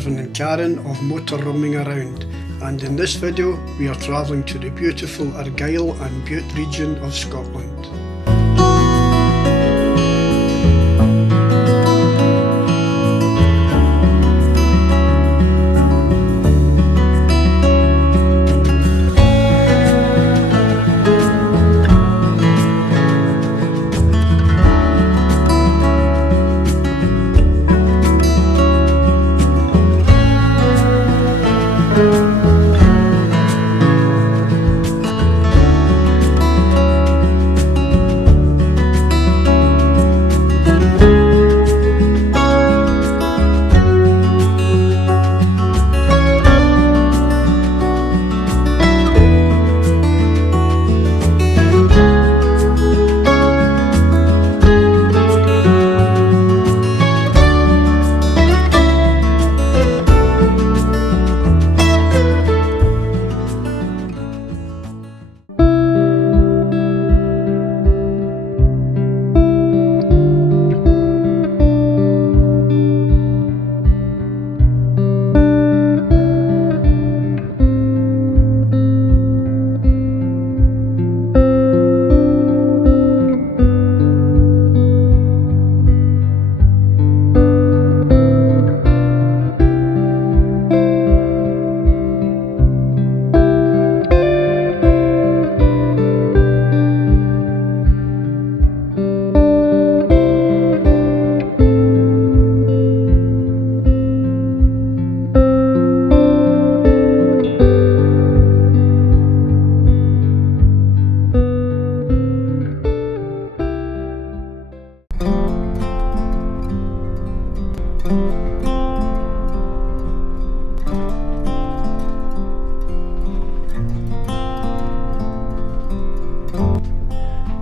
Irvin and Karen of Motor Roaming Around, and in this video we are travelling to the beautiful Argyll and Bute region of Scotland.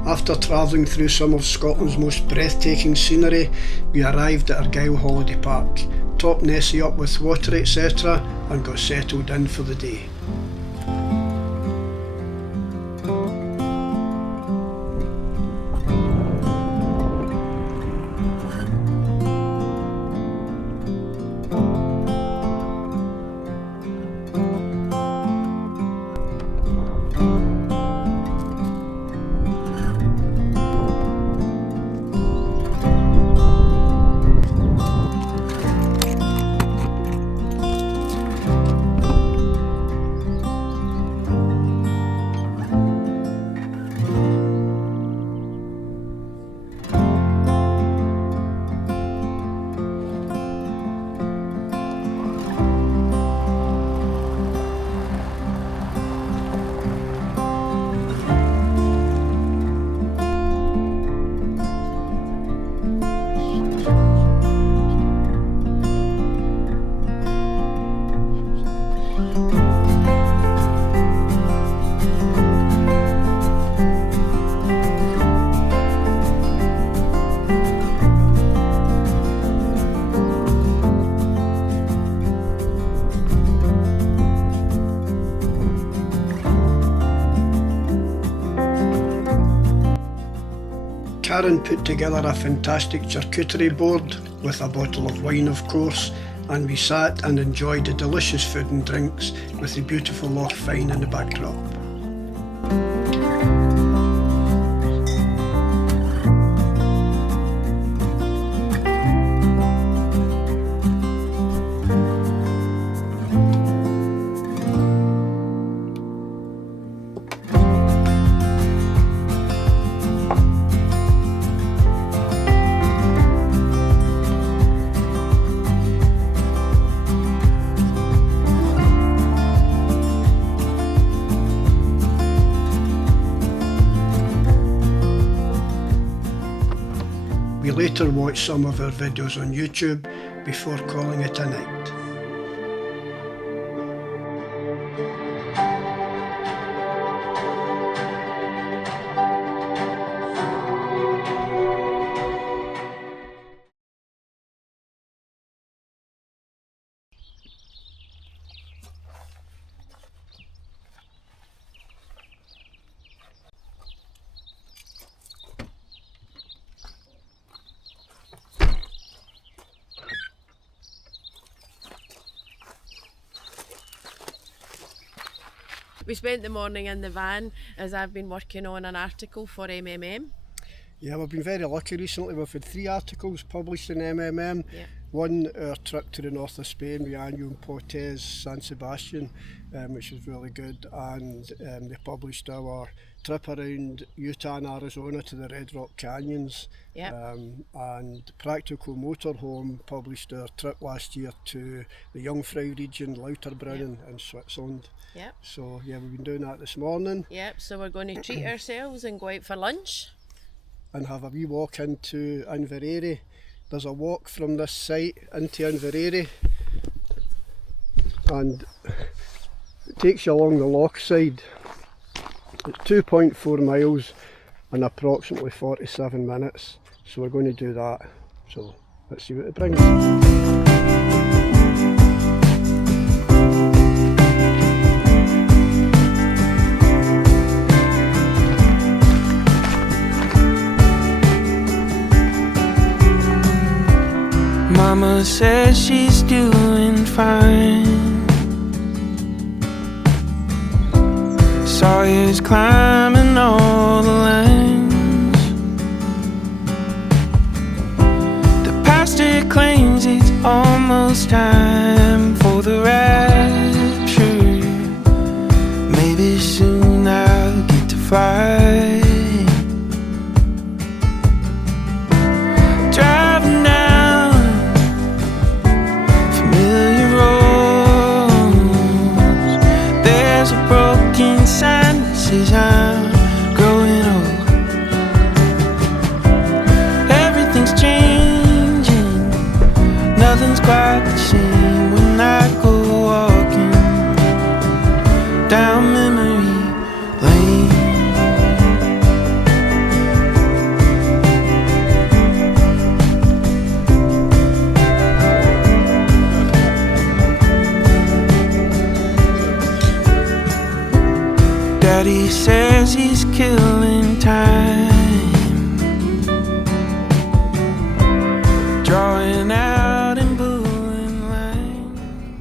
After travelling through some of Scotland's most breathtaking scenery, we arrived at Argyll Holiday Park, topped Nessie up with water etc, and got settled in for the day. Karen put together a fantastic charcuterie board with a bottle of wine of course, and we sat and enjoyed the delicious food and drinks with the beautiful Loch Fyne in the backdrop. We later watched some of our videos on YouTube before calling it a night. We spent the morning in the van as I've been working on an article for MMM. Yeah, we've been very lucky recently. We've had 3 articles published in MMM. Yeah. One, our trip to the north of Spain with Argyll and Bute, San Sebastian, which was really good, and they published our trip around Utah and Arizona to the Red Rock Canyons. Yep. And Practical Motorhome published our trip last year to the Jungfrau region, Lauterbrunnen in Switzerland. Yep. So yeah, we've been doing that this morning. Yep, so we're going to treat ourselves and go out for lunch. And have a wee walk into Inveraray. There's a walk from this site into Inveraray, and it takes you along the loch side. It's 2.4 miles and approximately 47 minutes, so we're going to do that. So let's see what it brings. Mama says she's doing fine. Sawyer's climbing all the lines. The pastor claims it's almost time for the rapture. Maybe soon I'll get to fly. Driving down familiar roads, there's a broken sign that says I'm growing old. Everything's changing, nothing's quite the same when I go walking down memory lane. Daddy says he's killing time, drawing out in blue and line.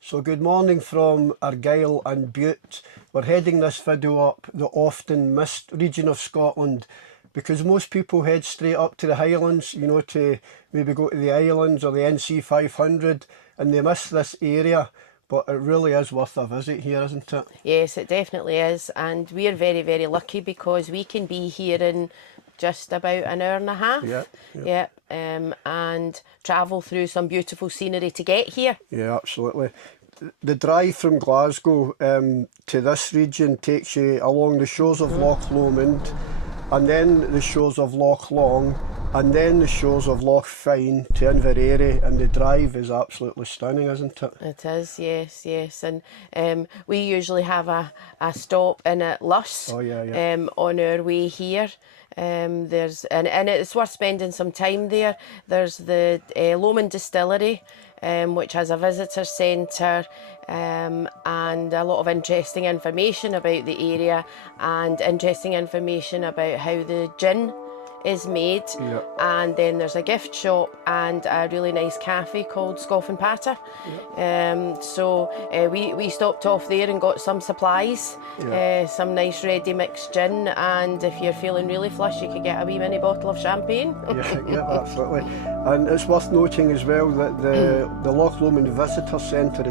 So good morning from Argyll and Bute. We're heading this video up the often missed region of Scotland, because most people head straight up to the Highlands, you know, to maybe go to the islands or the NC 500, and they miss this area. But it really is worth a visit here, isn't it? Yes, it definitely is, and we're very, very lucky because we can be here in just about an hour and a half. Yeah. And travel through some beautiful scenery to get here. Yeah, absolutely. The drive from Glasgow to this region takes you along the shores of Loch Lomond, and then the shores of Loch Long, and then the shores of Loch Fyne to Inveraray, and the drive is absolutely stunning, isn't it? It is, yes, yes. And we usually have a stop in at Luss. Oh, yeah. On our way here. And it's worth spending some time there. There's the Lomond Distillery, which has a visitor centre and a lot of interesting information about the area and interesting information about how the gin is made. Yep. And then there's a gift shop and a really nice cafe called Scoff and Patter. Yep. So we stopped off there and got some supplies, some nice ready mixed gin, and if you're feeling really flush you could get a wee mini bottle of champagne. Yeah, absolutely. And it's worth noting as well that the Loch Lomond Visitor Centre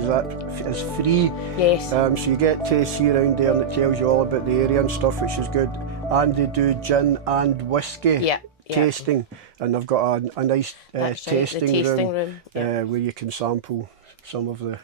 is free. Yes. So you get to see around there, and it tells you all about the area and stuff, which is good. And they do gin and whiskey tasting, and they've got a nice tasting room, where you can sample some of the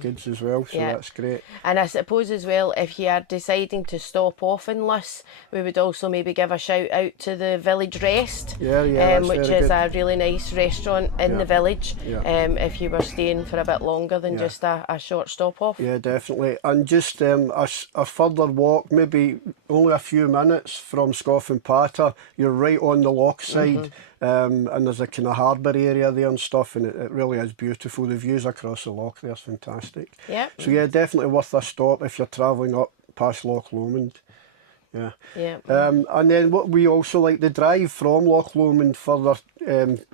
goods as well, so that's great. And I suppose as well, if you are deciding to stop off in Luss, we would also maybe give a shout out to the Village Rest, which is a really nice restaurant in the village, if you were staying for a bit longer than just a short stop off. Yeah, definitely. And just a further walk, maybe only a few minutes from Scoff and Patter, you're right on the loch side. And there's a kind of harbour area there and stuff, and it really is beautiful. The views across the loch there is fantastic. Yeah. So yeah, definitely worth a stop if you're travelling up past Loch Lomond. Yeah. Yeah. And then what we also like the drive from Loch Lomond further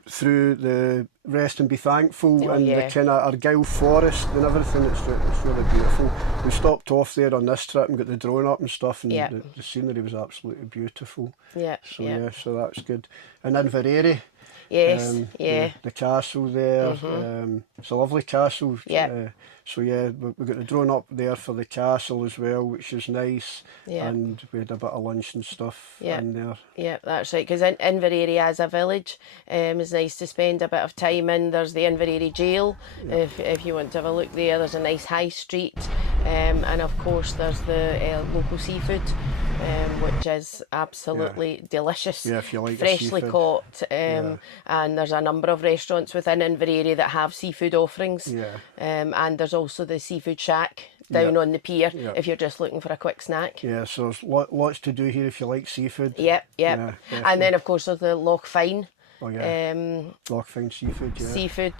through the Rest and Be Thankful Oh, and yeah. the kind of Argyll forest and everything. It's really beautiful. We stopped off there on this trip and got the drone up and stuff, and Yeah. the scenery was absolutely beautiful. Yeah. So yeah. yeah, so that's good. And Inveraray. Yes. Yeah. The castle there, it's a lovely castle. Yeah. So yeah, we got the drone up there for the castle as well, which is nice. Yeah. And we had a bit of lunch and stuff Yeah. in there. Yeah, that's right. Because Inveraray as a village is nice to spend a bit of time in. There's the Inveraray jail, if you want to have a look there. There's a nice high street, and of course there's the local seafood, which is absolutely delicious. Yeah, if you like the freshly seafood. caught. And there's a number of restaurants within Inveraray that have seafood offerings. Yeah. And there's also the seafood shack down on the pier if you're just looking for a quick snack. Yeah, so there's lots to do here if you like seafood. Yep. Yeah, And then of course there's the Loch Fyne. Oh yeah. Loch Fyne seafood. Yeah. Seafood,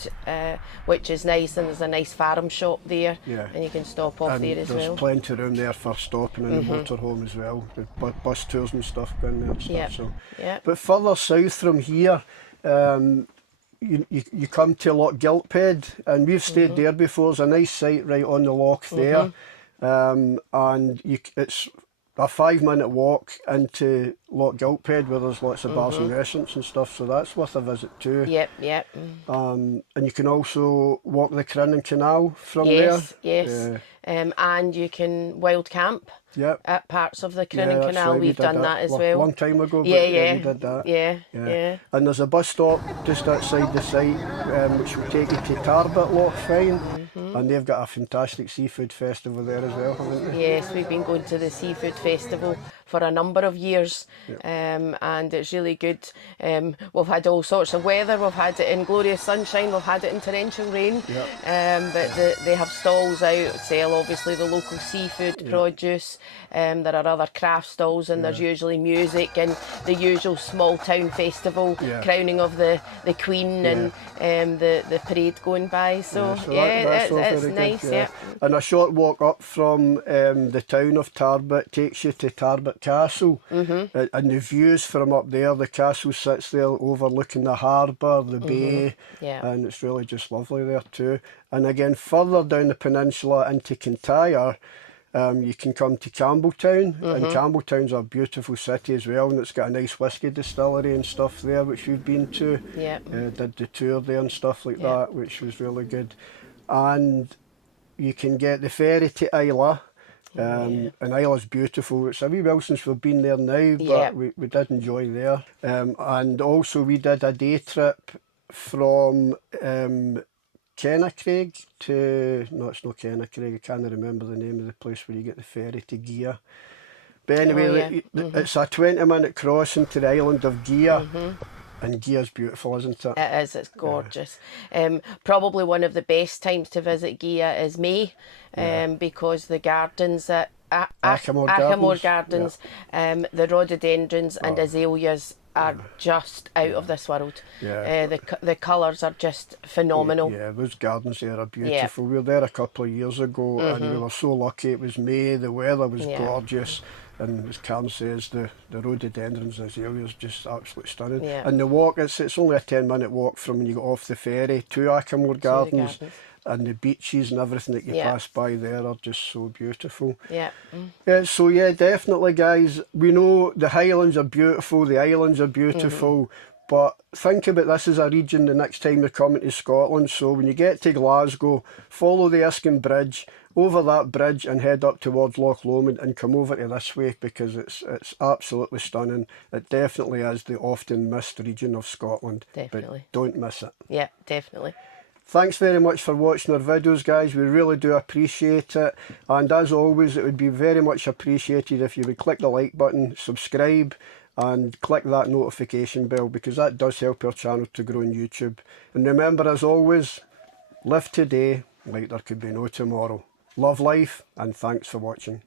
which is nice, and there's a nice farm shop there, and you can stop off And there as well. there's plenty of room there for stopping in the motorhome as well. The bus tours and stuff going there and stuff. Yep. So. Yep. But further south from here, you come to Loch Giltped, and we've stayed there before. There's a nice site right on the loch there, and it's a 5-minute walk into Loch Giltped where there's lots of bars and restaurants and stuff, so that's worth a visit too. Yep. And you can also walk the Crinan Canal from Yes. there. And you can wild camp Yep. at parts of the Crinan that's Canal. right, we We've did done that as well. Long time ago, but Yeah. we did that. Yeah. And there's a bus stop just outside the site which will take you to Tarbert, Loch Fyne, and they've got a fantastic seafood festival there as well, haven't they? Yes, we've been going to the seafood festival for a number of years, and it's really good. We've had all sorts of weather. We've had it in glorious sunshine, we've had it in torrential rain, but they have stalls out, sell obviously the local seafood, produce. There are other craft stalls, and there's usually music and the usual small town festival, crowning of the Queen and the parade going by. So that's all it's very nice. good, And a short walk up from the town of Tarbert takes you to Tarbert Castle, and the views from up there. The castle sits there overlooking the harbour, the bay, and it's really just lovely there too. And again, further down the peninsula into Kintyre, you can come to Campbeltown, and Campbelltown's a beautiful city as well, and it's got a nice whisky distillery and stuff there, which we've been to. Did the tour there and stuff like that, which was really good. And you can get the ferry to Islay. And Isla's beautiful. It's a wee while since we've been there now, but we did enjoy there. And also we did a day trip from Kennacraig to, no, it's not Kennacraig, I can't remember the name of the place where you get the ferry to Gigha. But anyway, it's a 20-minute crossing to the island of Gigha. And Gigha's beautiful, isn't it? It is, it's gorgeous. Probably one of the best times to visit Gigha is May, because the gardens at Achamore Gardens, the rhododendrons and azaleas are just out of this world. The colours are just phenomenal. Yeah, those gardens there are beautiful. We were there a couple of years ago, and we were so lucky. It was May, the weather was gorgeous. And as Karen says, the rhododendrons and azaleas just absolutely stunning. And the walk, it's only a 10-minute walk from when you get off the ferry to Achamore Gardens. And the beaches and everything that you pass by there are just so beautiful. So yeah, definitely guys, we know the Highlands are beautiful, the islands are beautiful, but think about this as a region the next time you're coming to Scotland. So when you get to Glasgow, follow the Erskine Bridge, over that bridge and head up towards Loch Lomond and come over to this way, because it's absolutely stunning. It definitely is the often missed region of Scotland. Definitely. But don't miss it. Yeah, definitely. Thanks very much for watching our videos, guys. We really do appreciate it. And as always, it would be very much appreciated if you would click the like button, subscribe, and click that notification bell, because that does help our channel to grow on YouTube. And remember, as always, live today like there could be no tomorrow. Love life, and thanks for watching.